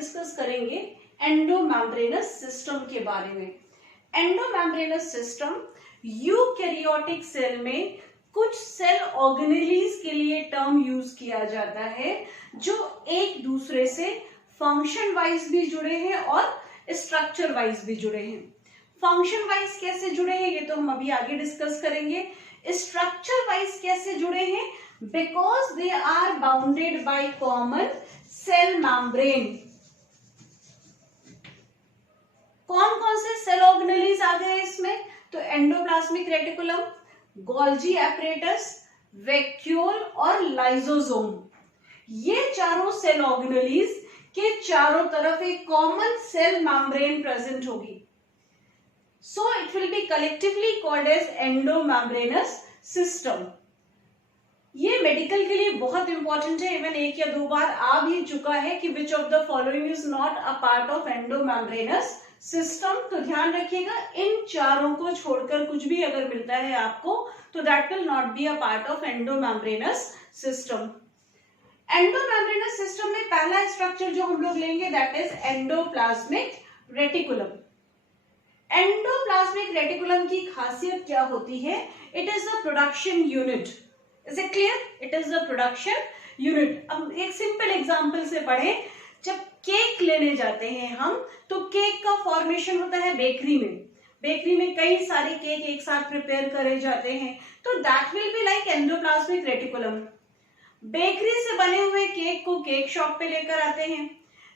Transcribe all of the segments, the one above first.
Discuss करेंगे endomembranes system के बारे में। एंडोमेम्ब्रेनस सिस्टम यूकैरियोटिक सेल में कुछ सेल ऑर्गेनेलीज के लिए टर्म यूज किया जाता है जो एक दूसरे से फंक्शन वाइज भी जुड़े हैं और स्ट्रक्चर वाइज भी जुड़े हैं। फंक्शन वाइज कैसे जुड़े हैं ये तो हम अभी आगे डिस्कस करेंगे। स्ट्रक्चर वाइज कैसे जुड़े हैं? Because they are bounded by common cell membrane. कौन कौन से सेल ऑर्गेनेलीज आ गए इसमें? तो endoplasmic reticulum, Golgi apparatus, vacuole और लाइसोसोम। ये चारों सेल ऑर्गेनेलीज के चारों तरफ एक कॉमन सेल मेम्ब्रेन प्रेजेंट होगी। So it will be collectively called as endomembranous system. ये मेडिकल के लिए बहुत इंपॉर्टेंट है। इवन एक या दो बार आ भी चुका है कि which of the following is not a part of endomembranes system. तो ध्यान रखिएगा, इन चारों को छोड़कर कुछ भी अगर मिलता है आपको तो that will not be a part of endomembranes system. Endomembranes system में पहला स्ट्रक्चर जो हम लोग लेंगे that is endoplasmic reticulum. Endoplasmic reticulum की खासियत क्या होती है? It is the production unit. Is it clear? It is the production unit. अब एक सिंपल एग्जांपल से पढ़ें। जब केक लेने जाते हैं हम तो केक का फॉर्मेशन होता है बेकरी में। बेकरी में कई सारे केक एक साथ प्रिपेयर करे जाते हैं, तो that will be like endoplasmic reticulum. Bakery से बने हुए केक को केक शॉप पे लेकर आते हैं,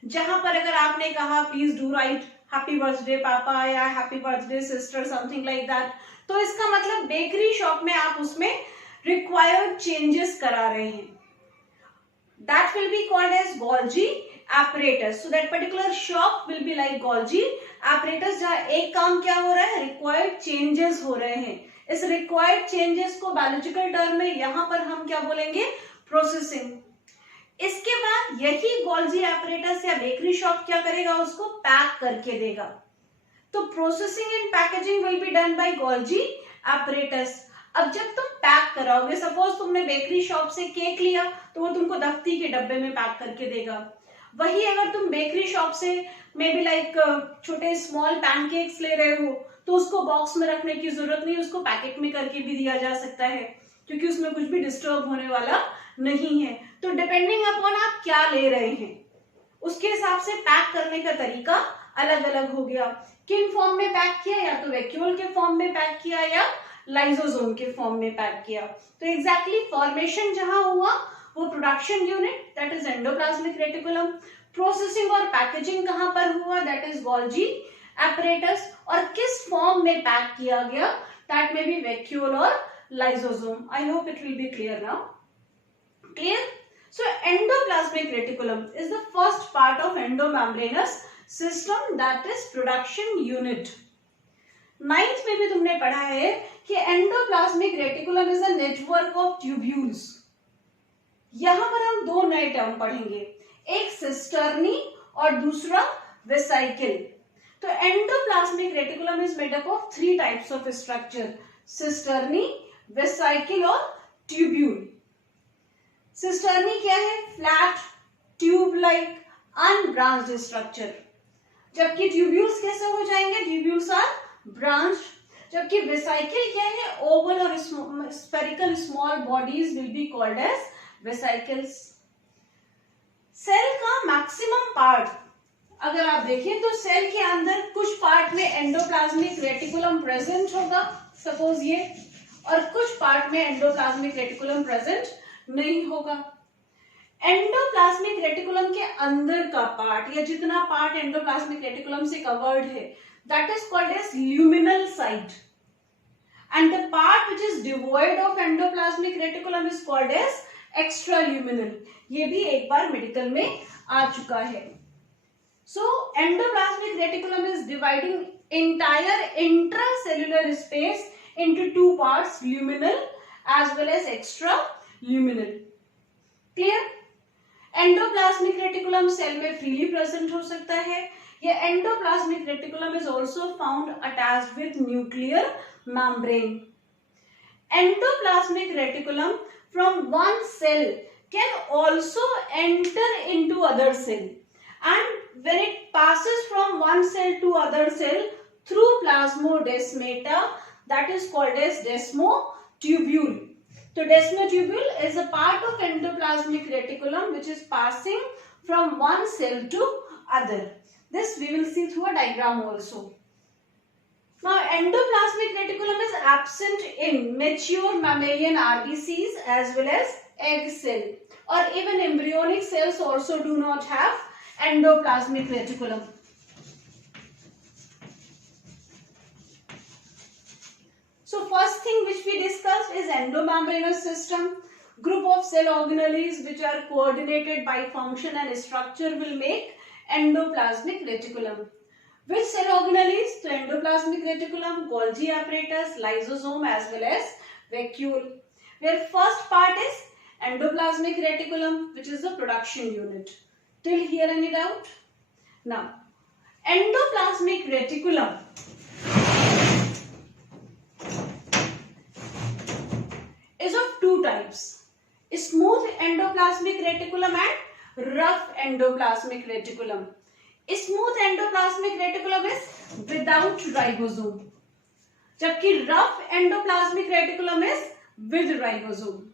जहां पर अगर आपने कहा please do right happy birthday पापा या happy birthday sister something like that, तो इसका मतलब बेकरी शॉप में आप उसमें रिक्वायर्ड चेंजेस करा रहे हैं। That will be called as Golgi apparatus. So that particular shop will be like Golgi apparatus, जहाँ एक काम क्या हो रहा है? required changes हो रहे हैं। इस required changes को बायोलॉजिकल टर्म में यहाँ पर हम क्या बोलेंगे? प्रोसेसिंग। इसके बाद यही गोल्जी एपरेटस या बेकरी शॉप क्या करेगा? उसको पैक करके देगा। तो processing and packaging will be done by Golgi apparatus. अब जब तुम पैक कराओगे, सपोज तुमने बेकरी शॉप से केक लिया तो वो तुमको दफ्ती के डब्बे में पैक करके देगा। वही अगर तुम बेकरी शॉप से मे बी लाइक छोटे स्मॉल पैनकेक्स ले रहे हो तो उसको बॉक्स में रखने की जरूरत नहीं, उसको पैकेट में करके भी दिया जा सकता है, क्योंकि उसमें कुछ भी डिस्टर्ब होने वाला नहीं है। तो डिपेंडिंग अपॉन आप क्या ले रहे हैं उसके हिसाब से पैक करने का तरीका अलग अलग हो गया। किन फॉर्म में पैक किया? या तो वैक्यूल के फॉर्म में पैक किया या लाइसोसोम के फॉर्म में पैक किया। तो एग्जैक्टली फॉर्मेशन जहां हुआ वो production unit that is endoplasmic reticulum. Processing और पैकेजिंग कहां पर हुआ? That is Golgi apparatus. और किस फॉर्म में पैक किया गया? दैट में बी वैक्यूल और lysosome. I hope it will be clear now. Clear? So endoplasmic reticulum is the first part of endomembranes system that is production unit. 9th में भी तुमने पढ़ा है कि endoplasmic reticulum is a network of tubules. यहां पर हम दो नए टर्म पढ़ेंगे, एक सिस्टर्नी और दूसरा वेसाइकिल। तो endoplasmic reticulum is made up of 3 types of structure, cisternae, vesicle और ट्यूब्यूल। सिस्टर्नी क्या है? Flat tube like unbranched structure. जबकि ट्यूब्यूल्स कैसे हो जाएंगे? Tubules are branched. जबकि वेसाइकिल क्या है? ओवल और spherical small bodies will be called as vesicles. Cell का मैक्सिमम पार्ट अगर आप देखें तो सेल के अंदर कुछ पार्ट में एंडोप्लाज्मिक रेटिकुलम प्रेजेंट होगा, सपोज ये, और कुछ पार्ट में एंडोप्लाज्मिक रेटिकुलम प्रेजेंट नहीं होगा। एंडोप्लाज्मिक रेटिकुलम के अंदर का पार्ट या जितना पार्ट एंडोप्लाज्मिक रेटिकुलम से कवर्ड है that is called as luminal site, and the part which is devoid of endoplasmic reticulum is called as extra luminal. ये भी एक बार मेडिकल में आ चुका है। So endoplasmic reticulum is dividing entire intracellular space into 2 parts, luminal as well as extra luminal. Clear? Endoplasmic reticulum cell में freely present हो सकता है। ये endoplasmic reticulum is also found attached with nuclear membrane. Endoplasmic reticulum from one cell can also enter into other cell and when it passes from one cell to other cell through plasmodesmata, that is called as desmotubule. So desmotubule is a part of endoplasmic reticulum which is passing from one cell to other. This we will see through a diagram also. Now endoplasmic reticulum is absent in mature mammalian RBCs as well as egg cell, or even embryonic cells also do not have endoplasmic reticulum. So first thing which we discussed is endomembranous system. Group of cell organelles which are coordinated by function and structure will make endoplasmic reticulum. Which cell organelles? So endoplasmic reticulum, Golgi apparatus, lysosome as well as vacuole. Where first part is endoplasmic reticulum, which is the production unit. Till here any doubt? Now, endoplasmic reticulum is of two types: smooth endoplasmic reticulum and rough endoplasmic reticulum. Smooth endoplasmic reticulum is without ribosome, जबकि rough endoplasmic reticulum is with ribosome.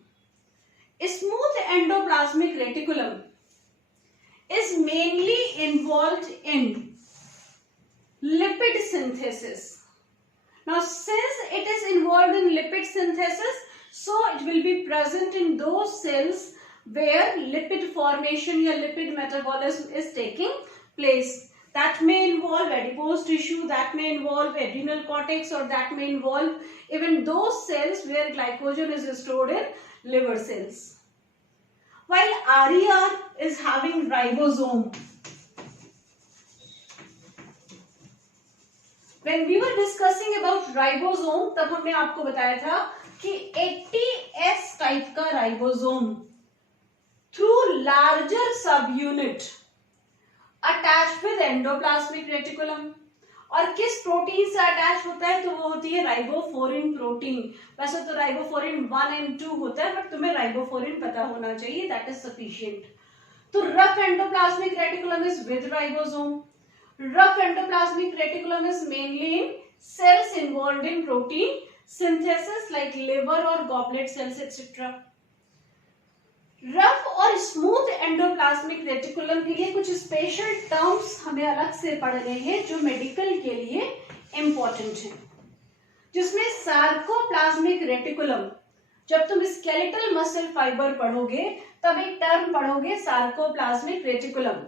Smooth endoplasmic reticulum is mainly involved in lipid synthesis. Now, since it is involved in lipid synthesis, so it will be present in those cells where lipid formation or lipid metabolism is taking place. That may involve adipose tissue, that may involve adrenal cortex, or that may involve even those cells where glycogen is stored in liver cells. While RER is having ribosome. When we were discussing about ribosome, तब हमने आपको बताया था कि 80S type का ribosome through larger subunit attached with endoplasmic reticulum. और किस protein से अटैच होता है? तो वो होती है राइबोफोरिन प्रोटीन. वैसे तो राइबोफोरिन 1 and 2 होता है, बट तुम्हें राइबोफोरिन पता होना चाहिए, दैट इज सफिशिएंट. तो rough endoplasmic reticulum is with ribosome. Rough endoplasmic reticulum is mainly in cells involved in protein synthesis like liver or goblet cells etc. Rough और smooth endoplasmic reticulum के लिए कुछ special terms हमें अलग से पढ़ने हैं जो मेडिकल के लिए इंपॉर्टेंट हैं, जिसमें सार्कोप्लाज्मिक रेटिकुलम. जब तुम स्केलेटल मसल फाइबर पढ़ोगे तब एक टर्म पढ़ोगे sarcoplasmic reticulum.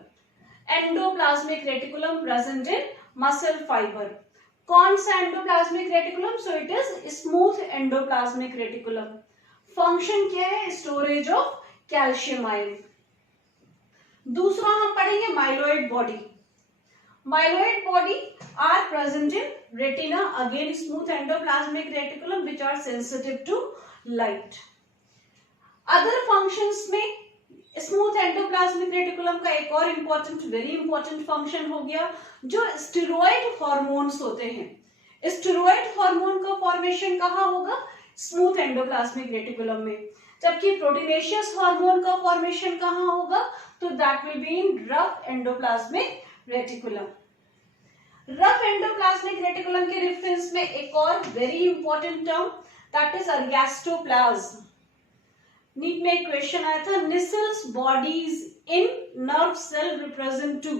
Endoplasmic reticulum present in muscle fibre. कौन सा endoplasmic reticulum? So it is smooth endoplasmic reticulum. Function क्या है? Storage of calcium ion. दूसरा हम पढ़ेंगे myeloid body. Myeloid body are present in retina, again smooth endoplasmic reticulum which are sensitive to light. Other functions में smooth endoplasmic reticulum का एक और important, very important function हो गया जो स्टेरॉइड हार्मोन्स होते हैं. स्टेरॉइड हार्मोन का फॉर्मेशन कहाँ होगा? स्मूथ एंडोप्लाज्मिक रेटिकुलम में. जबकि प्रोटीनेशियस हार्मोन का फॉर्मेशन कहाँ होगा? तो that will be in rough endoplasmic reticulum. Rough endoplasmic reticulum के रेफरेंस में एक और very important term that is ergastoplasm. NEET में एक क्वेश्चन आया था, Nissl's bodies in nerve cell represent to.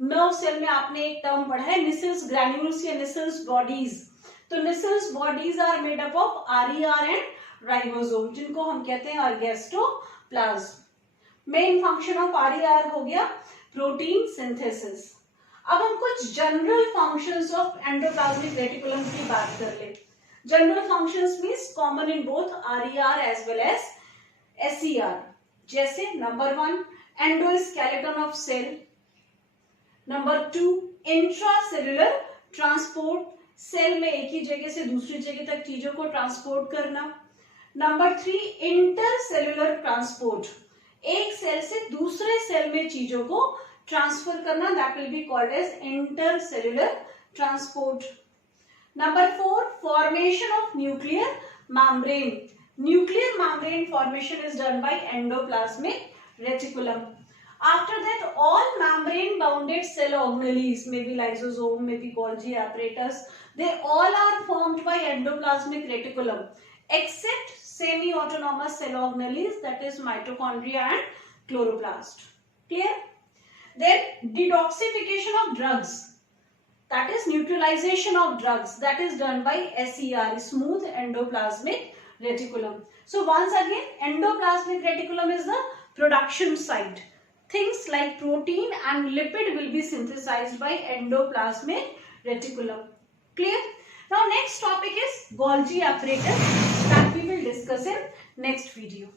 Nerve cell में आपने एक टर्म पढ़ा है निसल्स ग्रैन्यूल्स या निसल्स बॉडीज. तो Nissl's bodies are made up of RER and ribosome, जिनको हम कहते हैं ergastoplasm. Main function of RER हो गया प्रोटीन सिंथेसिस. अब हम कुछ general functions of endoplasmic reticulum की बात कर ले. General functions means common in both RER as well as SER. जैसे number 1 endoskeleton of cell. Number 2 intracellular transport, cell में एक ही जगह से दूसरी जगह तक चीजों को ट्रांसपोर्ट करना. नंबर 3 इंटरसेल्युलर ट्रांसपोर्ट, एक सेल से दूसरे सेल में चीजों को ट्रांसफर करना, that will be called as intercellular transport. Number 4 formation of nuclear membrane. Nuclear membrane formation is done by endoplasmic reticulum. After that, all membrane bounded cell organelles, maybe lysosome, maybe Golgi apparatus, they all are formed by endoplasmic reticulum, except semi-autonomous cell organelles, that is mitochondria and chloroplast. Clear? Then detoxification of drugs, that is neutralization of drugs, that is done by SER, smooth endoplasmic reticulum. So once again, endoplasmic reticulum is the production site. Things like protein and lipid will be synthesized by endoplasmic reticulum. Clear? Now next topic is Golgi apparatus, that we will discuss in next video.